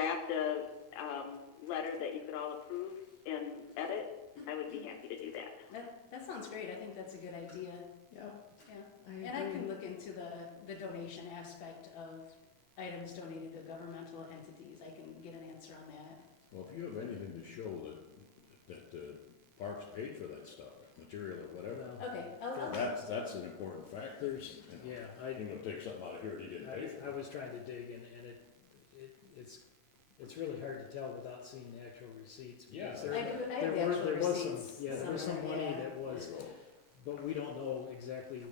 draft a letter that you could all approve and edit, I would be happy to do that. That sounds great. I think that's a good idea. Yeah, Yeah. I And I agree. can look into the donation aspect of items donated to governmental entities. I can get an answer on that. Well, if you have anything to show that the parks paid for that stuff, material or whatever, Okay, I'll that's an important factor. Yeah, You know, take something out of here that you didn't pay for. I was trying to dig and it's really hard to tell without seeing the actual receipts. Yeah. because I there- have the actual there was receipts some, yeah, there was some somewhere, money yeah. that was, but we don't know exactly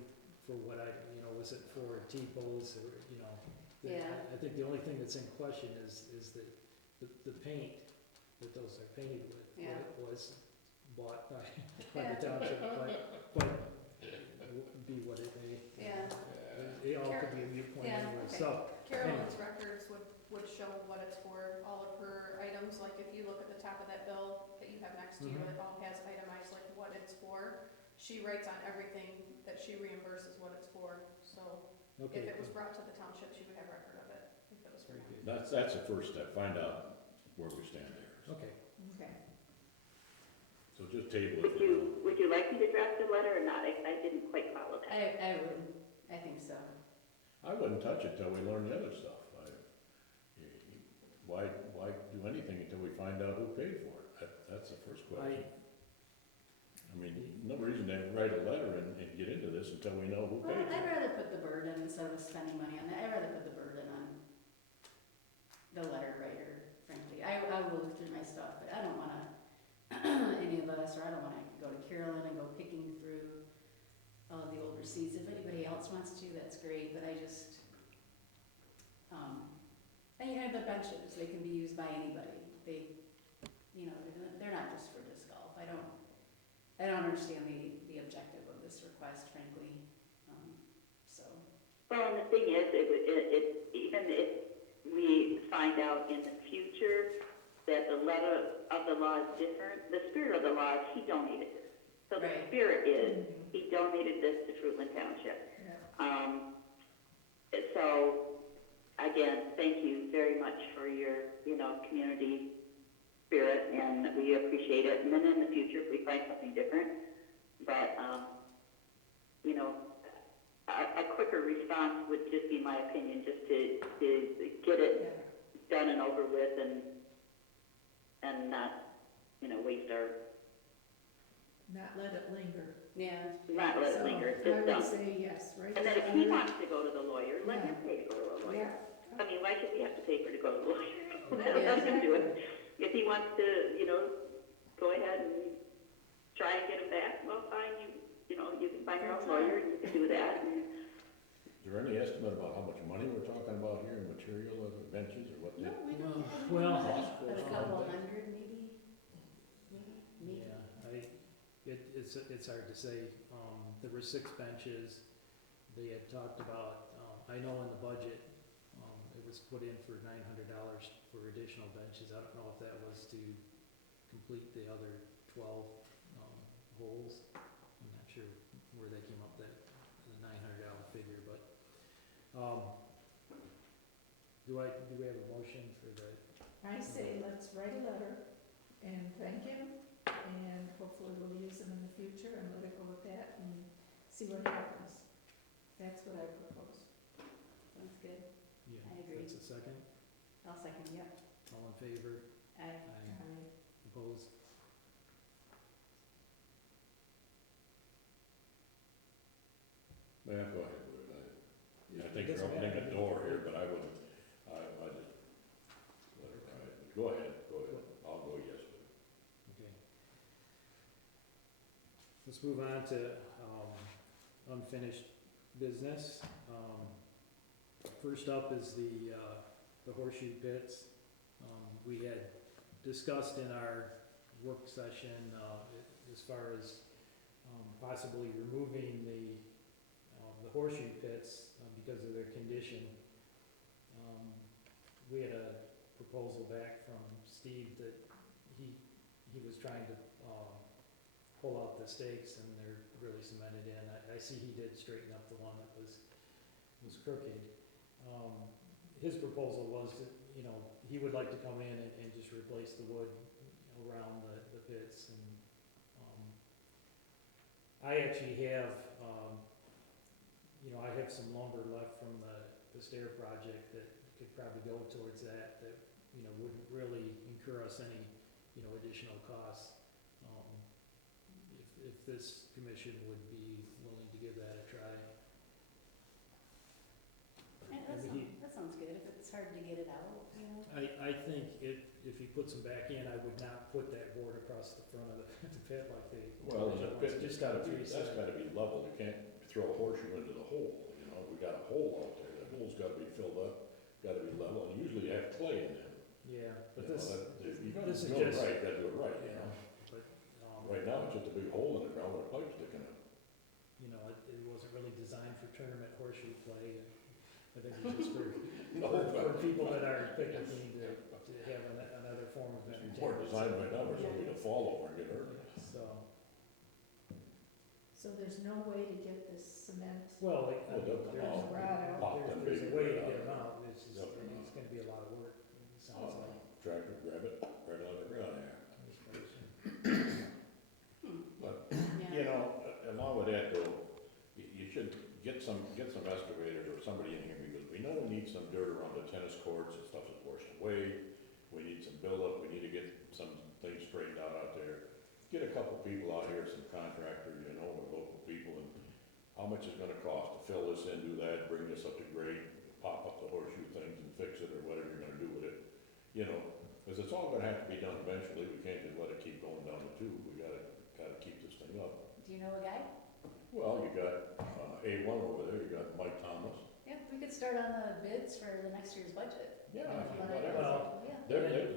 for what was it for T-posts or, Yeah. I think the only thing that's in question is that the paint that those are painted with Yeah. was bought by Yeah. the township, but it would be what it may. Yeah, It all could be a mute point Yeah, anyway, okay. so. Carolyn's records would show what it's for, all of her items, like if you look at the top of that bill that you have next to you, Mhm. it all has itemized like what it's for. She writes on everything that she reimburses what it's for, so if Okay. it was brought to the township, she would have record of it, if it was for Very him. good. That's the first step, find out where we stand there. Okay. okay. So just table it. Would you like me to draft a letter or not? I didn't quite follow that. I would, I think so. I wouldn't touch it till we learn the other stuff. Why do anything until we find out who paid for it? That's the first question. I mean, no reason to write a letter and get into this until we know who Well, paid for I'd it. rather put the burden, instead of spending money on that, I'd rather put the burden on the letter writer, frankly. I will look through my stuff, but I don't wanna, any of us, or I don't wanna go to Carolyn and go picking through all of the old receipts. If anybody else wants to, that's great, but I just, and the benches, they can be used by anybody. They're not just for disc golf. I don't understand the objective of this request, frankly, so. Well, and the thing is, even if we find out in the future that the letter of the law is different, the spirit of the law is he donated this. So the Right. spirit is he donated this to Fruitland Township. Yeah. So, again, thank you very much for your, community spirit, and we appreciate it. And then in the future, if we find something different, but, a quicker response would just be my opinion, just to get it done and over with, and not, waste our, Not let it linger. Yeah. not let it linger, So I just would done. say yes, right? And then if he wants to go to the lawyer, let him pay to go to the lawyer. Yeah. I mean, why should we have to pay for to go to the lawyer? Yeah. Let him do it. If he wants to, go ahead and try and get him back, well, fine, you can find your own lawyer and you can do that. Is there any estimate about how much money we're talking about here in material of the benches or what? No, we don't. Well- But a couple hundred, maybe? Maybe. Yeah, it's hard to say. There were 6 benches. They had talked about, I know in the budget, it was put in for $900 for additional benches. I don't know if that was to complete the other 12 holes. I'm not sure where they came up with the $900 figure, but do we have a motion for the? I say let's write a letter and thank him, and hopefully we'll use him in the future and let it go with that and see what happens. That's what I propose. Sounds good. Yeah, I agree. that's a second. I'll second, yeah. All in favor? I, Aye. Opposed? Well, go ahead. I think you're opening a door here, but I wouldn't, I just let it ride. But go ahead. I'll go yes with it. Okay. Let's move on to unfinished business. First up is the horseshoe pits. We had discussed in our work session as far as possibly removing the horseshoe pits because of their condition. We had a proposal back from Steve that he was trying to pull out the stakes and they're really cemented in. I see he did straighten up the one that was crooked. His proposal was that, he would like to come in and just replace the wood around the pits, and, I actually have, I have some lumber left from the stair project that could probably go towards that, wouldn't really incur us any, additional costs. If this commission would be willing to give that a try. Yeah, that sounds good, if it's hard to get it out, I think if he puts them back in, I would not put that board across the front of the pit like they. Well, the pit, Just just gotta be, three that's sides. gotta be level, you can't throw a horseshoe into the hole, we got a hole out there, the hole's gotta be filled up, gotta be level, and usually you have clay in there. Yeah, but You know, this, if you this is do it just- right, you gotta do it right, yeah, but, Right now, it's just a big hole in the ground with a pipe sticking out. it wasn't really designed for tournament horseshoe play. I think it's just for, No, for people that are picnicking to have another form of It's entertainment. more designed right now for somebody to fall over and get hurt. So there's no way to get this cement, Well, Well, they'll come there's out. rod out. Pop them there's a big way to rod get them out. out, it's just, Yep. it's gonna be a lot of work, it sounds like. Tractor, grab it, right out of the ground there. But, along with that though, you should get some excavators or somebody in here, because we know we need some dirt around the tennis courts and stuff that's washed away. We need some buildup, we need to get some things straightened out there. Get a couple people out here, some contractors, or local people, and how much it's gonna cost to fill this in, do that, bring this up to grade, pop up the horseshoe things and fix it, or whatever you're gonna do with it. Cause it's all gonna have to be done eventually, we can't just let it keep going down the tube, we gotta keep this thing up. Do you know a guy? Well, you got, A1 over there, you got Mike Thomas. Yeah, we could start on the bids for the next year's budget. Yeah, If you wanna- Well, Yeah.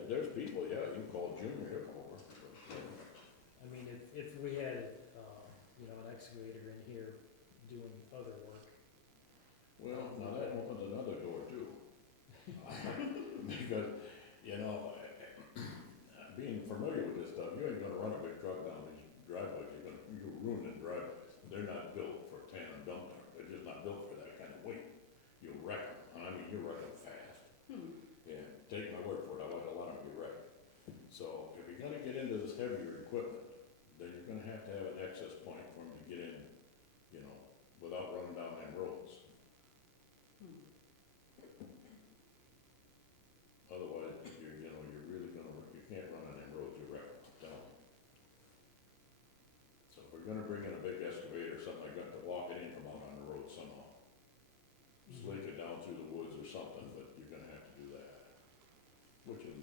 There's people, yeah, you can call Junior, he'll come over. I mean, if we had, an excavator in here doing other work. Well, now that opens another door too. Because, being familiar with this stuff, you ain't gonna run a big truck down these driveways, you're ruining driveways. They're not built for tandem dump truck, they're just not built for that kind of weight. You'll wreck them, you'll wreck them fast. Yeah, take my word for it, I watch a lot of them get wrecked. So if you're gonna get into this heavier equipment, then you're gonna have to have an access point for them to get in, without running down them roads. Otherwise, you're really you can't run on them roads, you wreck them down. So if we're gonna bring in a big excavator or something, I got to walk it in from out on the road somehow. Slake it down through the woods or something, but you're gonna have to do that. Which is,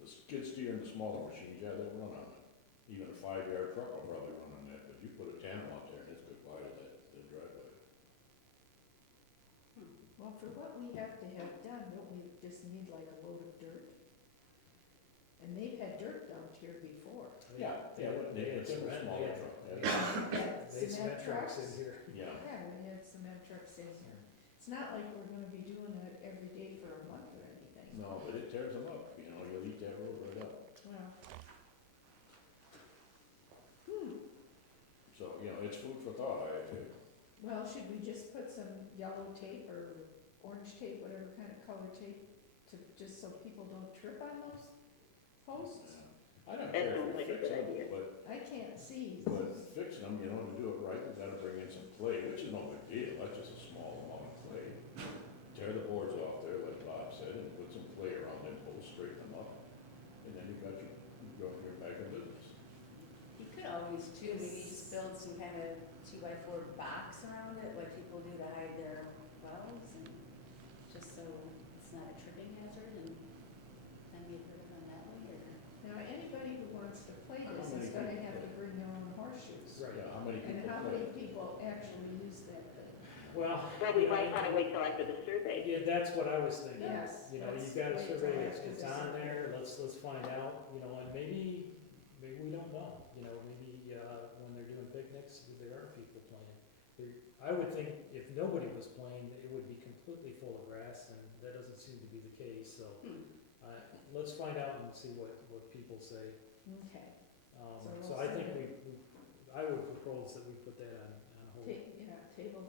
the skid steer and the smaller machines, yeah, they'll run on it. Even a 5-yard truck will probably run on that, but you put a tandem out there and it's goodbye to the driveway. Well, for what we have to have done, don't we just need like a load of dirt? And they've had dirt dumped here before. Yeah, They but had it's a cement, smaller they truck. had Cement cement trucks in trucks. here. Yeah. Yeah, we had cement trucks in here. It's not like we're gonna be doing it every day for a month or anything. No, but it tears them up, you'll eat that road right up. Well. So, it's food for thought, I think. Well, should we just put some yellow tape or orange tape, whatever kind of color tape, just so people don't trip on those posts? I don't That care sounds if like we a fix good them, idea. but I can't see. fixing them, to do it right, we gotta bring in some clay, which is no big deal, that's just a small amount of clay. Tear the boards off there, like Bob said, and put some clay around them posts, straighten them up, and then you're back in business. You could always too, maybe just build some kind of 2x4 box around it, like people do to hide their wells, and just so it's not a tripping hazard, and then get rid of them that way, or? Now, anybody who wants to play How this many is gonna people have to play? bring their own horseshoes. Right. Yeah, how many And people how play? many people actually use that thing? Well. Well, we might wanna wait till after the survey. Yeah, that's what I was thinking. Yes. You've that's got a wait till survey, after it's the on survey. there, let's find out, and maybe we don't know, maybe, when they're doing picnics, there are people playing. I would think if nobody was playing, it would be completely full of grass, and that doesn't seem to be the case, so, let's find out and see what people say. Okay, So I think I would propose that we put that on hold. table that. Table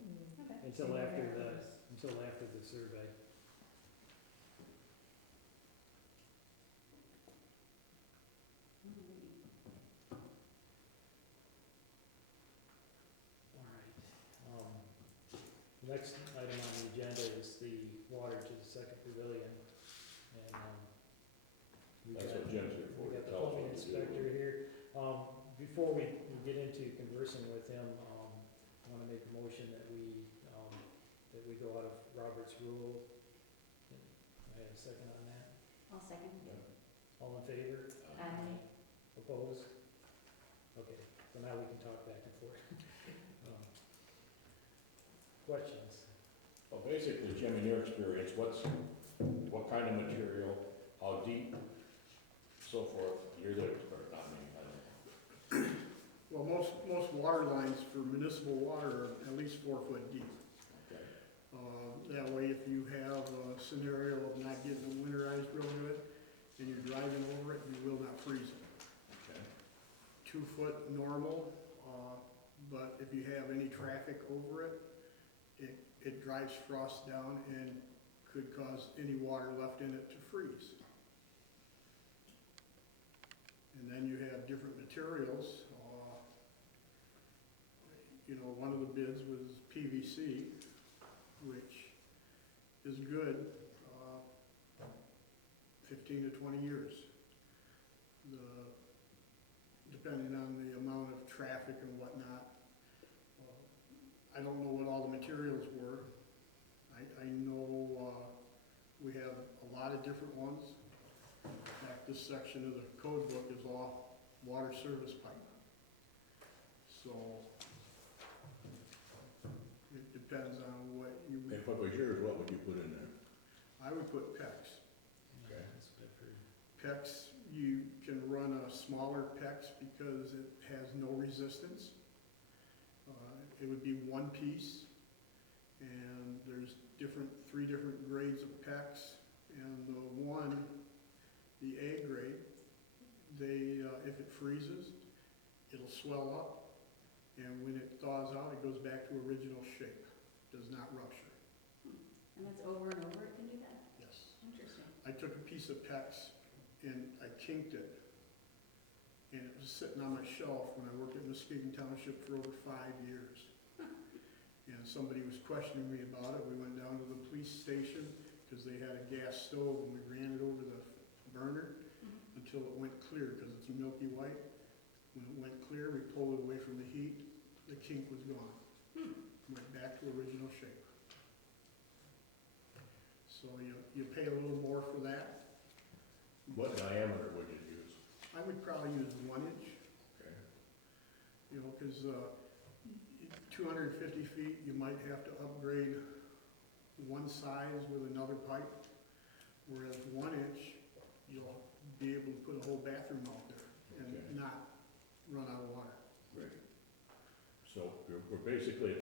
Mm. Okay. Until See what after happens. until after the survey. next item on the agenda is the water to the second pavilion, and, we That's got, what Jim's here for. we got the Tell us plumbing what to do. inspector here. Before we get into conversing with him, I wanna make a motion that we go out of Robert's rule. Can I have a second on that? I'll second. All in favor? Aye. Opposed? Okay, so now we can talk back and forth. Questions? Well, basically, Jim, in your experience, what kind of material, how deep, so forth, you're the expert, not me, I don't know. Well, most water lines for municipal water are at least 4 foot deep. Okay. That way, if you have a scenario of not getting it winterized real good, and you're driving over it, you will not freeze it. Okay. 2 foot normal, but if you have any traffic over it, it drives frost down and could cause any water left in it to freeze. And then you have different materials. You know, one of the bids was PVC, which is good, 15 to 20 years. Depending on the amount of traffic and whatnot. I don't know what all the materials were. I know we have a lot of different ones. In fact, this section of the code book is all water service pipe. So it depends on what you. If it was yours, what would you put in there? I would put PEX. Okay. That's what I've heard. PEX, you can run a smaller PEX because it has no resistance. It would be one piece, and there's 3 different grades of PEX, and the A grade, if it freezes, it'll swell up, and when it thaws out, it goes back to original shape, does not rupture. And that's over and over, it can do that? Yes. Interesting. I took a piece of PEX and I kinked it, and it was sitting on my shelf when I worked at Muskegon Township for over 5 years. And somebody was questioning me about it. We went down to the police station because they had a gas stove, and we ran it over the burner until it went clear, because it's milky white. When it went clear, we pulled it away from the heat, the kink was gone. Went back to original shape. So you pay a little more for that. What diameter would you use? I would probably use 1 inch. Okay. You know, because 250 feet, you might have to upgrade one size with another pipe, whereas 1 inch, you'll be able to put a whole bathroom out there and Okay. not run out of water. Great. So we're basically,